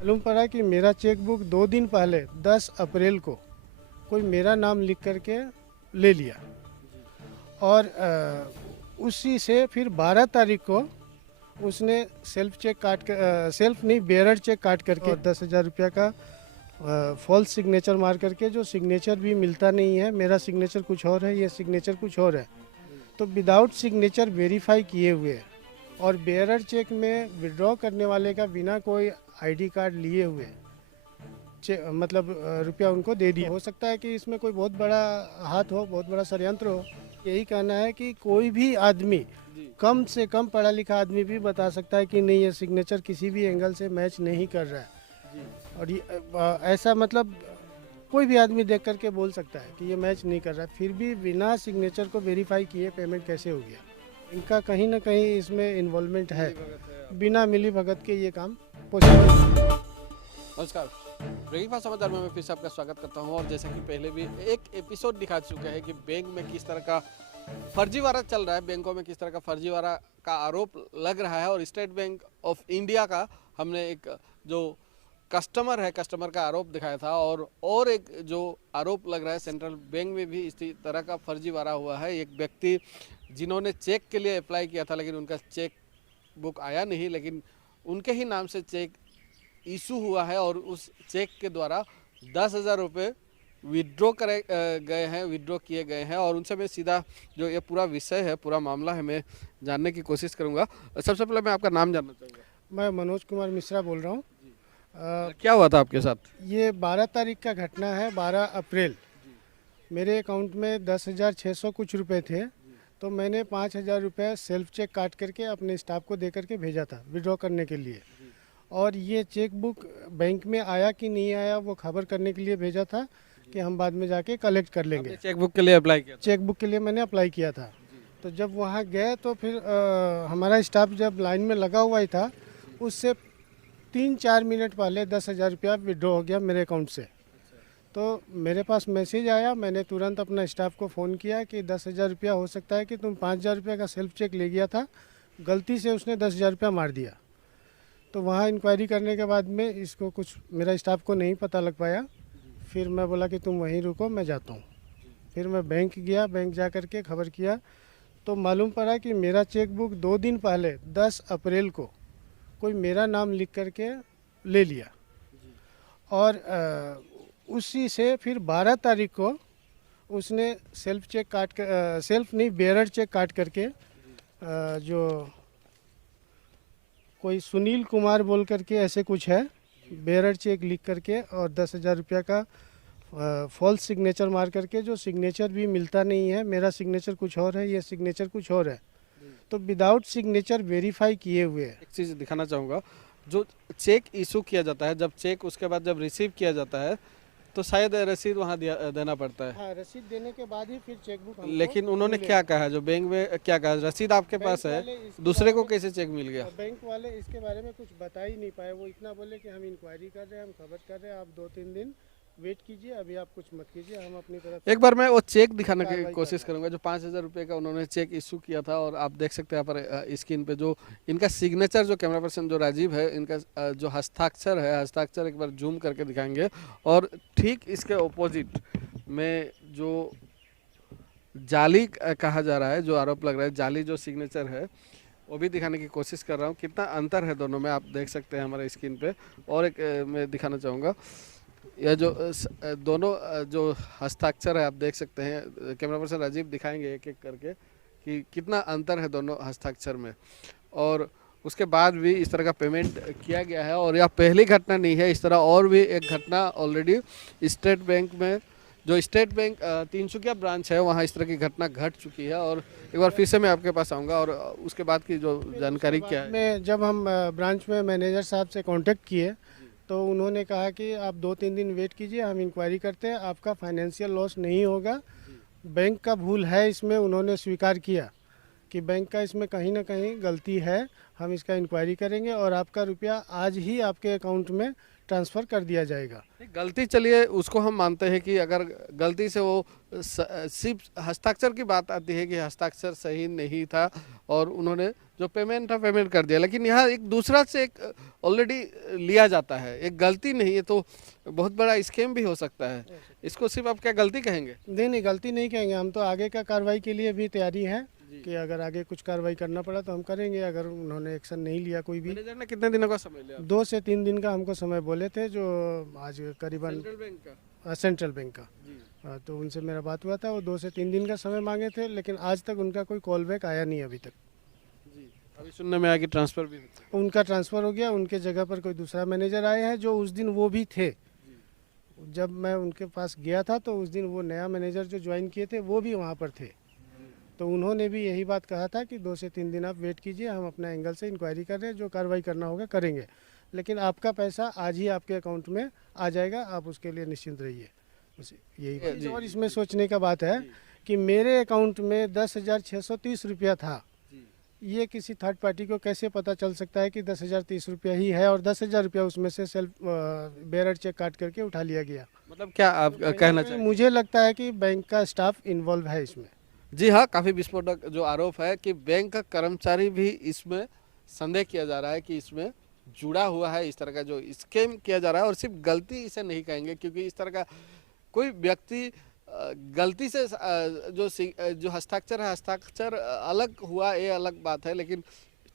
मालूम पड़ा कि मेरा चेक बुक 2 दिन पहले 10 अप्रैल को कोई मेरा नाम लिख करके ले लिया और उसी से फिर 12 तारीख को उसने सेल्फ चेक काट कर सेल्फ नहीं बेयरर चेक काट करके और 10,000 रुपया का फॉल्स सिग्नेचर मार करके, जो सिग्नेचर भी मिलता नहीं है, मेरा सिग्नेचर कुछ और है, ये सिग्नेचर कुछ और है। तो विदाउट सिग्नेचर वेरीफाई किए हुए और बेयरर चेक में विड्रॉ करने वाले का बिना कोई आईडी कार्ड लिए हुए मतलब रुपया उनको दे दिया। हो सकता है कि इसमें कोई बहुत बड़ा हाथ हो, बहुत बड़ा षड्यंत्र हो। यही कहना है कि कोई भी आदमी, कम से कम पढ़ा लिखा आदमी भी बता सकता है कि नहीं, ये सिग्नेचर किसी भी एंगल से मैच नहीं कर रहा है। और ये ऐसा मतलब कोई भी आदमी देख करके बोल सकता है कि ये मैच नहीं कर रहा है, फिर भी बिना सिग्नेचर को वेरीफाई किए पेमेंट कैसे हो गया। इनका कहीं ना कहीं इसमें इन्वॉल्वमेंट है, बिना मिली भगत के ये काम पॉसिबल। नमस्कार, ब्रेकिंग समाचार में मैं फिर से आपका स्वागत करता हूं। और जैसा कि पहले भी एक एपिसोड दिखा चुका है कि बैंक में किस तरह का फर्जीवाड़ा चल रहा है, बैंकों में किस तरह का फर्जीवाड़ा का आरोप लग रहा है। और स्टेट बैंक ऑफ इंडिया का हमने एक जो कस्टमर है, कस्टमर का आरोप दिखाया था। और एक जो आरोप लग रहा है, सेंट्रल बैंक में भी इसी तरह का फर्जीवाड़ा हुआ है। एक व्यक्ति जिन्होंने चेक के लिए अप्लाई किया था, लेकिन उनका चेक बुक आया नहीं, लेकिन उनके ही नाम से चेक इशू हुआ है और उस चेक के द्वारा 10,000 रुपये विड्रॉ किए गए हैं। और उनसे मैं सीधा जो ये पूरा विषय है, पूरा मामला है, मैं जानने की कोशिश करूंगा। सबसे पहले मैं आपका नाम जानना चाहूँगा। मैं मनोज कुमार मिश्रा बोल रहा हूँ। क्या हुआ था आपके साथ? ये 12 तारीख का घटना है, 12 अप्रैल। मेरे अकाउंट में 10,600 कुछ रुपए थे, तो मैंने 5,000 रुपये सेल्फ चेक काट करके अपने स्टाफ को दे करके भेजा था विड्रॉ करने के लिए। और ये चेक बुक बैंक में आया कि नहीं आया वो खबर करने के लिए भेजा था कि हम बाद में जाके कलेक्ट कर लेंगे। चेक बुक के लिए अप्लाई किया? चेक बुक के लिए मैंने अप्लाई किया था। तो जब वहाँ गए तो फिर हमारा स्टाफ जब लाइन में लगा हुआ ही था, उससे 3-4 मिनट पहले 10,000 रुपया विड्रॉ हो गया मेरे अकाउंट से। तो मेरे पास मैसेज आया, मैंने तुरंत अपना स्टाफ को फ़ोन किया कि 10,000 रुपया हो सकता है कि तुम 5,000 रुपये का सेल्फ चेक ले गया था, गलती से उसने 10,000 रुपया मार दिया। तो वहाँ इंक्वायरी करने के बाद में इसको कुछ मेरा स्टाफ को नहीं पता लग पाया। फिर मैं बोला कि तुम वहीं रुको, मैं जाता हूँ। फिर मैं बैंक गया, बैंक जा कर के खबर किया तो मालूम पड़ा कि मेरा चेक बुक 2 दिन पहले 10 अप्रैल को कोई मेरा नाम लिख करके ले लिया और उसी से फिर 12 तारीख को उसने सेल्फ चेक काट कर सेल्फ नहीं बेयरर चेक काट करके जो कोई सुनील कुमार बोल करके ऐसे कुछ है, बेयरर चेक लिख करके और 10,000 रुपया का फॉल्स सिग्नेचर मार करके, जो सिग्नेचर भी मिलता नहीं है, मेरा सिग्नेचर कुछ और है, ये सिग्नेचर कुछ और है। तो विदाउट सिग्नेचर वेरीफाई किए हुए। एक चीज़ दिखाना चाहूँगा, जो चेक इशू किया जाता है, जब चेक उसके बाद जब रिसीव किया जाता है तो शायद रसीद वहाँ देना पड़ता है। हाँ, रसीद देने के बाद ही फिर चेक बुक। लेकिन उन्होंने क्या कहा, जो बैंक में क्या कहा, रसीद आपके पास है, दूसरे को कैसे चेक मिल गया? बैंक वाले इसके बारे में कुछ बता ही नहीं पाए। वो इतना बोले कि हम इंक्वायरी कर रहे हैं, हम खबर कर रहे हैं, आप 2-3 दिन वेट कीजिए, अभी आप कुछ मत कीजिए, हम अपनी तरफ। एक बार मैं वो चेक दिखाने की कोशिश करूंगा, जो 5,000 रुपये का उन्होंने चेक इशू किया था। और आप देख सकते हैं यहाँ पर स्क्रीन पे जो इनका सिग्नेचर, जो कैमरा पर्सन जो राजीव है, इनका जो हस्ताक्षर है, हस्ताक्षर एक बार जूम करके दिखाएंगे। और ठीक इसके ऑपोजिट में जो जाली कहा जा रहा है, जो आरोप लग रहा है, जाली जो सिग्नेचर है, वो भी दिखाने की कोशिश कर रहा हूँ। कितना अंतर है दोनों में, आप देख सकते हैं हमारे स्क्रीन पे। और एक मैं दिखाना चाहूँगा, यह जो दोनों जो हस्ताक्षर है, आप देख सकते हैं, कैमरा पर्सन राजीव दिखाएंगे एक एक करके कि कितना अंतर है दोनों हस्ताक्षर में। और उसके बाद भी इस तरह का पेमेंट किया गया है। और यह पहली घटना नहीं है, इस तरह और भी एक घटना ऑलरेडी स्टेट बैंक में, जो स्टेट बैंक तिनसुकिया ब्रांच है, वहाँ इस तरह की घटना घट चुकी है। और एक बार फिर से मैं आपके पास आऊँगा और उसके बाद की जो जानकारी क्या है। में जब हम ब्रांच में मैनेजर साहब से कांटेक्ट किए तो उन्होंने कहा कि आप 2-3 दिन वेट कीजिए, हम इंक्वायरी करते हैं, आपका फाइनेंशियल लॉस नहीं होगा, बैंक का भूल है इसमें। उन्होंने स्वीकार किया कि बैंक का इसमें कहीं ना कहीं गलती है, हम इसका इंक्वायरी करेंगे और आपका रुपया आज ही आपके अकाउंट में ट्रांसफ़र कर दिया जाएगा। गलती चलिए उसको हम मानते हैं कि अगर गलती से वो सिर्फ हस्ताक्षर की बात आती है कि हस्ताक्षर सही नहीं था और उन्होंने जो पेमेंट था पेमेंट कर दिया, लेकिन यहाँ एक दूसरा चेक ऑलरेडी लिया जाता है, एक गलती नहीं है तो बहुत बड़ा स्कैम भी हो सकता है। इसको सिर्फ आप क्या गलती कहेंगे? नहीं, गलती नहीं कहेंगे, हम तो आगे का कार्रवाई के लिए भी तैयारी है कि अगर आगे कुछ कार्रवाई करना पड़ा तो हम करेंगे, अगर उन्होंने एक्शन नहीं लिया कोई भी। मैनेजर ने कितने दिनों का समय लिया? 2 से 3 दिन का हमको समय बोले थे, जो आज करीबन सेंट्रल बैंक का? सेंट्रल बैंक का। जी। तो उनसे मेरा बात हुआ था, वो 2 से 3 दिन का समय मांगे थे, लेकिन आज तक उनका कोई कॉल बैक आया नहीं अभी तक। जी, अभी सुनने में आया कि ट्रांसफर भी उनका ट्रांसफ़र हो गया, उनके जगह पर कोई दूसरा मैनेजर आए हैं, जो उस दिन वो भी थे। जब मैं उनके पास गया था तो उस दिन वो नया मैनेजर जो ज्वाइन किए थे वो भी वहाँ पर थे। तो उन्होंने भी यही बात कहा था कि 2 से 3 दिन आप वेट कीजिए, हम अपना एंगल से इंक्वायरी कर रहे हैं, जो कार्रवाई करना होगा करेंगे, लेकिन आपका पैसा आज ही आपके अकाउंट में आ जाएगा, आप उसके लिए निश्चिंत रहिए। बस यही बात। और इसमें सोचने का बात है कि मेरे अकाउंट में 10,630 रुपया था, ये किसी थर्ड पार्टी को कैसे पता चल सकता है कि 10,030 रुपया ही है और 10,000 रुपया उसमें से सेल्फ बेरर चेक काट करके उठा लिया गया? मतलब क्या आप कहना चाहिए? मुझे लगता है कि बैंक का स्टाफ इन्वॉल्व है इसमें। जी हाँ, काफ़ी विस्फोटक जो आरोप है कि बैंक का कर्मचारी भी इसमें संदेह किया जा रहा है कि इसमें जुड़ा हुआ है, इस तरह का जो स्कैम किया जा रहा है। और सिर्फ गलती इसे नहीं कहेंगे, क्योंकि इस तरह का कोई व्यक्ति गलती से जो हस्ताक्षर है, हस्ताक्षर अलग हुआ ये अलग बात है, लेकिन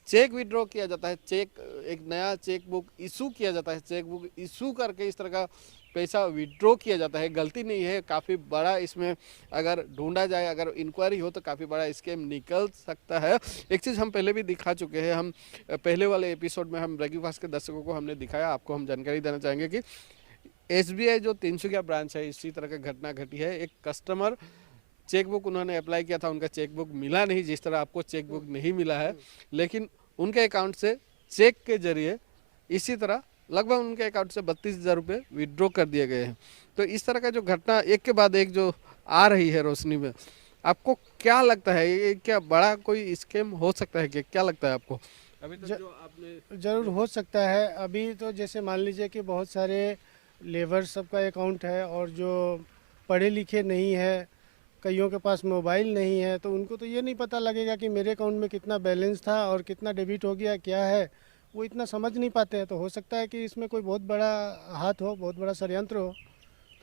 चेक विड्रॉ किया जाता है, चेक एक नया चेक बुक इशू किया जाता है, चेक बुक इशू करके इस तरह का पैसा विड्रॉ किया जाता है, गलती नहीं है। काफ़ी बड़ा इसमें अगर ढूंढा जाए, अगर इंक्वायरी हो तो काफ़ी बड़ा स्कैम निकल सकता है। एक चीज़ हम पहले भी दिखा चुके हैं, हम पहले वाले एपिसोड में हम ब्रेकिंग के दर्शकों को हमने दिखाया, आपको हम जानकारी देना चाहेंगे कि SBI जो तिनसुकिया ब्रांच है, इसी तरह का घटना घटी है। एक कस्टमर चेक बुक उन्होंने अप्लाई किया था, उनका चेक बुक मिला नहीं, जिस तरह आपको चेक बुक नहीं मिला है, लेकिन उनके अकाउंट से चेक के जरिए इसी तरह लगभग उनके अकाउंट से 32,000 रुपये विड्रॉ कर दिए गए हैं। तो इस तरह का जो घटना एक के बाद एक जो आ रही है रोशनी में, आपको क्या लगता है, ये क्या बड़ा कोई स्कैम हो सकता है? क्या लगता है आपको? अभी तक जो आपने ज़रूर हो सकता है। अभी तो जैसे मान लीजिए कि बहुत सारे लेबर सबका अकाउंट है और जो पढ़े लिखे नहीं है, कईयों के पास मोबाइल नहीं है, तो उनको तो ये नहीं पता लगेगा कि मेरे अकाउंट में कितना बैलेंस था और कितना डेबिट हो गया, क्या है, वो इतना समझ नहीं पाते हैं। तो हो सकता है कि इसमें कोई बहुत बड़ा हाथ हो, बहुत बड़ा षड्यंत्र हो।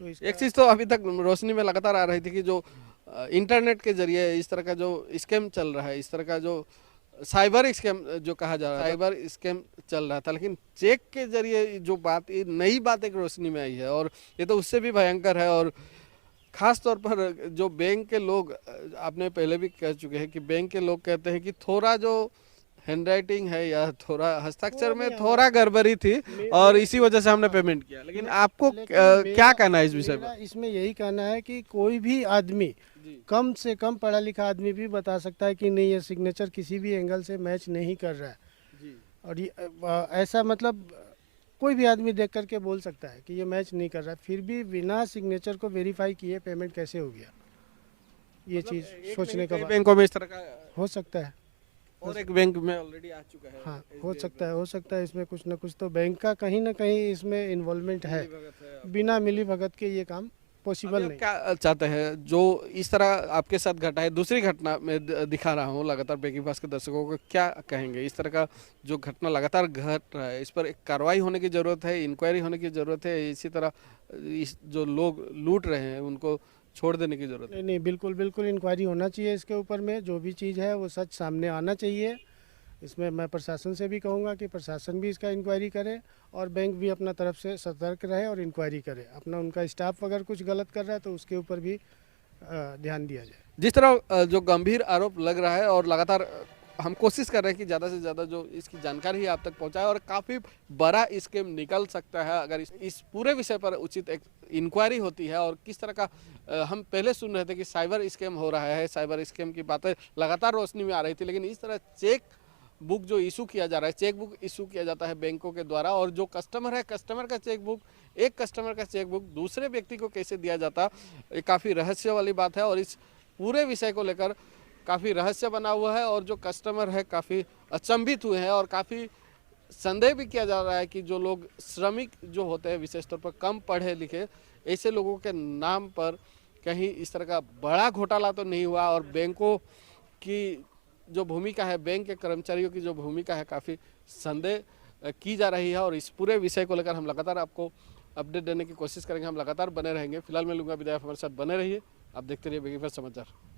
तो एक चीज़ तो अभी तक रोशनी में लगातार आ रही थी कि जो इंटरनेट के जरिए इस तरह का जो स्कैम चल रहा है, इस तरह का जो साइबर स्कैम जो कहा जा रहा है, साइबर स्कैम चल रहा था, लेकिन चेक के जरिए जो बात, ये नई बात एक रोशनी में आई है और ये तो उससे भी भयंकर है। और ख़ास तौर पर जो बैंक के लोग, आपने पहले भी कह चुके हैं कि बैंक के लोग कहते हैं कि थोड़ा जो हैंडराइटिंग है या थोड़ा हस्ताक्षर में थोड़ा गड़बड़ी थी और इसी वजह से हमने पेमेंट किया। लेकिन आपको क्या कहना है इस विषय पर? इसमें यही कहना है कि कोई भी आदमी, कम से कम पढ़ा लिखा आदमी भी बता सकता है कि नहीं, ये सिग्नेचर किसी भी एंगल से मैच नहीं कर रहा है। और ये ऐसा मतलब कोई भी आदमी देख करके बोल सकता है कि ये मैच नहीं कर रहा है, फिर भी बिना सिग्नेचर को वेरीफाई किए पेमेंट कैसे हो गया? ये चीज़ सोचने का बैंकों में इस तरह का हो सकता है। और एक बैंक में ऑलरेडी आ चुका है। हाँ, हो सकता है इसमें कुछ ना कुछ तो बैंक का कहीं ना कहीं इसमें इन्वॉल्वमेंट है। बिना मिली भगत के ये काम पॉसिबल नहीं। क्या चाहते हैं जो इस तरह आपके साथ घटा है? दूसरी घटना में दिखा रहा हूँ लगातार, ब्रेकिंग फास्ट के दर्शकों को क्या कहेंगे? इस तरह का जो घटना लगातार घट रहा है, इस पर एक कार्रवाई होने की ज़रूरत है, इंक्वायरी होने की ज़रूरत है। इसी तरह इस जो लोग लूट रहे हैं उनको छोड़ देने की ज़रूरत है। नहीं, बिल्कुल इंक्वायरी होना चाहिए इसके ऊपर में, जो भी चीज़ है वो सच सामने आना चाहिए। इसमें मैं प्रशासन से भी कहूँगा कि प्रशासन भी इसका इंक्वायरी करे और बैंक भी अपना तरफ से सतर्क रहे और इंक्वायरी करे। अपना उनका स्टाफ अगर कुछ गलत कर रहा है तो उसके ऊपर भी ध्यान दिया जाए। जिस तरह जो गंभीर आरोप लग रहा है और लगातार हम कोशिश कर रहे हैं कि ज़्यादा से ज़्यादा जो इसकी जानकारी आप तक पहुंचाए और काफ़ी बड़ा स्कैम निकल सकता है अगर इस पूरे विषय पर उचित एक इंक्वायरी होती है। और किस तरह का हम पहले सुन रहे थे कि साइबर स्कैम हो रहा है, साइबर स्कैम की बातें लगातार रोशनी में आ रही थी, लेकिन इस तरह चेक बुक जो इशू किया जा रहा है, चेक बुक इशू किया जाता है बैंकों के द्वारा, और जो कस्टमर है, कस्टमर का चेक बुक, एक कस्टमर का चेक बुक दूसरे व्यक्ति को कैसे दिया जाता, ये काफ़ी रहस्य वाली बात है। और इस पूरे विषय को लेकर काफ़ी रहस्य बना हुआ है और जो कस्टमर है काफ़ी अचंभित हुए हैं और काफ़ी संदेह भी किया जा रहा है कि जो लोग श्रमिक जो होते हैं, विशेष तौर पर कम पढ़े लिखे, ऐसे लोगों के नाम पर कहीं इस तरह का बड़ा घोटाला तो नहीं हुआ और बैंकों की जो भूमिका है, बैंक के कर्मचारियों की जो भूमिका है, काफ़ी संदेह की जा रही है। और इस पूरे विषय को लेकर हम लगातार आपको अपडेट देने की कोशिश करेंगे, हम लगातार बने रहेंगे। फिलहाल मैं लूँगा विदाई, हमारे साथ बने रहिए, आप देखते रहिए बेगी समाचार।